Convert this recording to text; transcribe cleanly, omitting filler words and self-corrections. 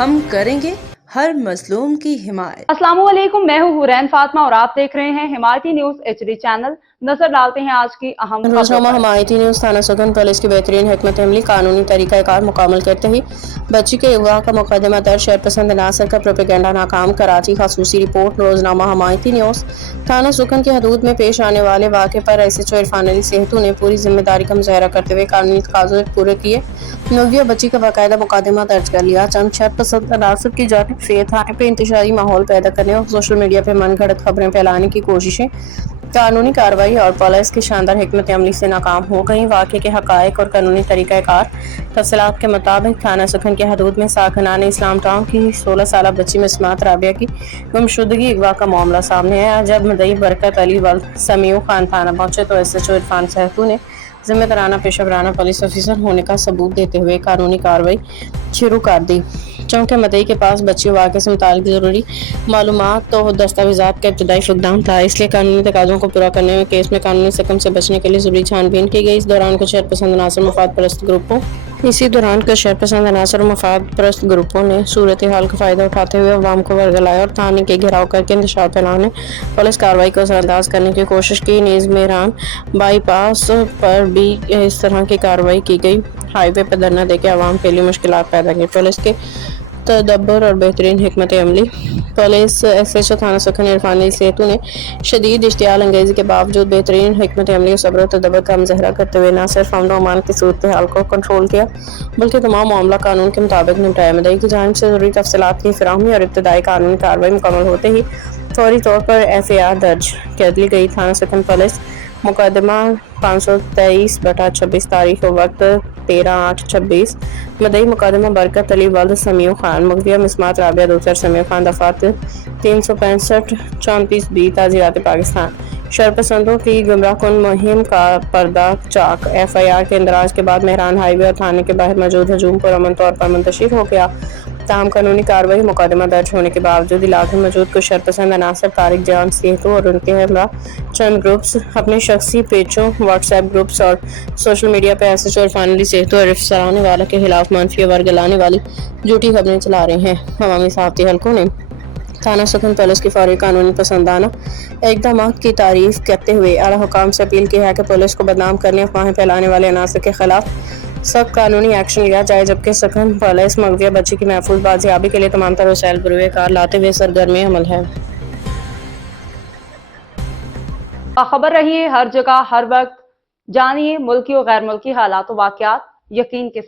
ہم کریں گے ہر مظلوم کی حمایت۔ السلام علیکم، میں ہوں حورین فاطمہ اور آپ دیکھ رہے ہیں حمایتی نیوز HD چینل۔ نظر ڈالتے ہیں آج کی اہم روزنامہ خبروں پر۔ حمایتی نیوز تھانہ سکن پولیس کی بہترین حکمت عملی قانونی طریقہ کار مکمل کرتے ہی بچی کے اغوا کا مقدمہ درج، شر پسند عناصر کا پروپیگنڈا ناکام، کراچی۔ خصوصی رپورٹ روزنامہ حمایتی نیوز تھانہ سکن کی حدود میں پیش آنے والے واقعے پر SHO عرفان علی سیہتو نے پوری ذمہ داری کا مظاہرہ کرتے ہوئے قانونی تقاضے پورے کیے، نویہ بچی کا باقاعدہ مقدمہ درج کر لیا۔ چند شر پسند عناصر کی جانب سے تھانے پہ انتشاری ماحول پیدا کرنے اور سوشل میڈیا پہ من گھڑت خبریں پھیلانے کی کوششیں قانونی کارروائی اور پولیس کی شاندار حکمت عملی سے ناکام ہو گئیں۔ واقعے کے حقائق اور قانونی طریقہ کار تفصیلات کے مطابق تھانہ سکن کی حدود میں ساکنان اسلام ٹاؤن کی 16 سالہ بچی مسمات رابعہ کی گمشدگی اغوا کا معاملہ سامنے آیا۔ جب مدعی برکت علی ولد سمیع خان تھانہ پہنچے تو SHO عرفان سیہتو نے ذمہ دارانہ پیشہ ورانہ پولیس افیسر ہونے کا ثبوت دیتے ہوئے قانونی کارروائی شروع کر دی۔ چونکہ مدعی کے پاس بچی واقعے سے متعلق ضروری معلومات و دستاویزات کا ابتدائی فقدان تھا، اس لیے قانونی تقاضوں کو پورا کرنے میں کیس میں قانونی سکم سے بچنے کے لیے ضروری چھان بین کی گئی۔ اسی دوران کچھ مفاد پرست گروپوں نے صورتحال کا فائدہ اٹھاتے ہوئے عوام کو ورگلایا اور تھانے کے گھیراؤ کر کے انتشار پھیلانے، پولیس کارروائی کو اثر انداز کرنے کی کوشش کی۔ نیز میران بائی پاس پر بھی اس طرح کی کارروائی کی گئی، ہائی وے پر دھرنا دے کے عوام کے لیے مشکلات پیدا کی۔ پولیس کے تدبر اور بہترین حکمت عملی پولیس SHO تھانہ سکن عرفان علی سیہتو نے شدید اشتعال انگیزی کے باوجود بہترین حکمت عملی اور صبر و تدبر کا مظاہرہ کرتے ہوئے نہ صرف امن و امان کی صورتحال کو کنٹرول کیا بلکہ تمام معاملہ قانون کے مطابق نمٹایا۔ مدعی کی جانب سے ضروری تفصیلات کی فراہمی اور ابتدائی قانونی کارروائی مکمل ہوتے ہی فوری طور پر FIR درج کر لی گئی۔ تھانہ سکن پولیس مقدمہ 523/26 تاریخ و وقت 13/8/26۔ مدعی مقدمہ برکت علی ولد سمیع خان، مغویہ مسمات رابعہ دوسر سمیع خان، دفعات 365-34B تعزیرات پاکستان۔ شرپسندوں کی گمراہ کن مہم کا پردہ چاک، FIR کے اندراج کے بعد مہران ہائی وے اور تھانے کے باہر موجود ہجوم پرامن طور پر منتشر ہو گیا۔ تاہم قانونی کارروائی مقدمہ درج ہونے کے باوجود علاقے میں موجود کچھ شرپسند عناصر طارق جان سیہتو اور ان کے ہمراہ چند گروپس اپنے شخصی پیجوں، واٹس ایپ گروپس اور سوشل میڈیا پہ SHO عرفان علی سیہتو اور افسران والا کے خلاف منفی اور ورگلانے والی جھوٹی خبریں چلا رہے ہیں۔ عوامی صحافتی حلقوں نے تھانہ سکن پولیس کی فوری قانونی پسندانہ اقدامات کی تعریف کرتے ہوئے اعلیٰ حکام سے اپیل کی ہے کہ پولیس کو بدنام کرنے افواہیں پھیلانے والے عناصر کے خلاف سخت قانونی ایکشن لیا جائے، جبکہ سکن پولیس مغویہ بچی کی محفوظ بازیابی کے لیے تمام تر وسائل بروئے کار لاتے ہوئے سرگرم عمل ہے۔ باخبر رہیے ہر جگہ ہر وقت، جانیے ملکی و غیر ملکی حالات و واقعات یقین کے